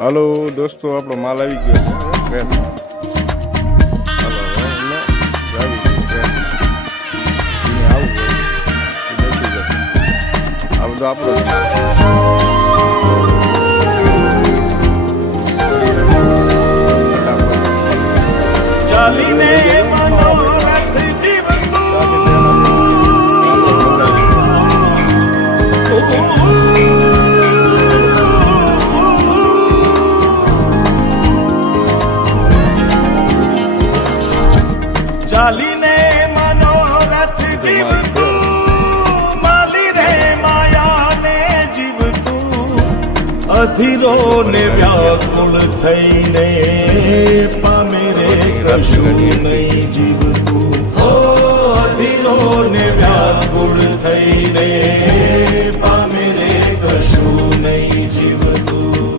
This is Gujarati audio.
હાલો દોસ્તો, આપણો માલ આવી ગયો છે. હાલો હવે અમે આવી ગયું આવું હોય બેસી જશે. આ બધો આપણો ચાલીને મનોરથ ચાલીને મનોરથ જીવતું માલી રે માયાને જીવતું અધીરો ને વ્યાકુળ થઈને પામે રે કશું નહીં જીવતું. ઓ અધીરો ને વ્યાકુળ થઈને પામે રે કશું નહીં જીવતું.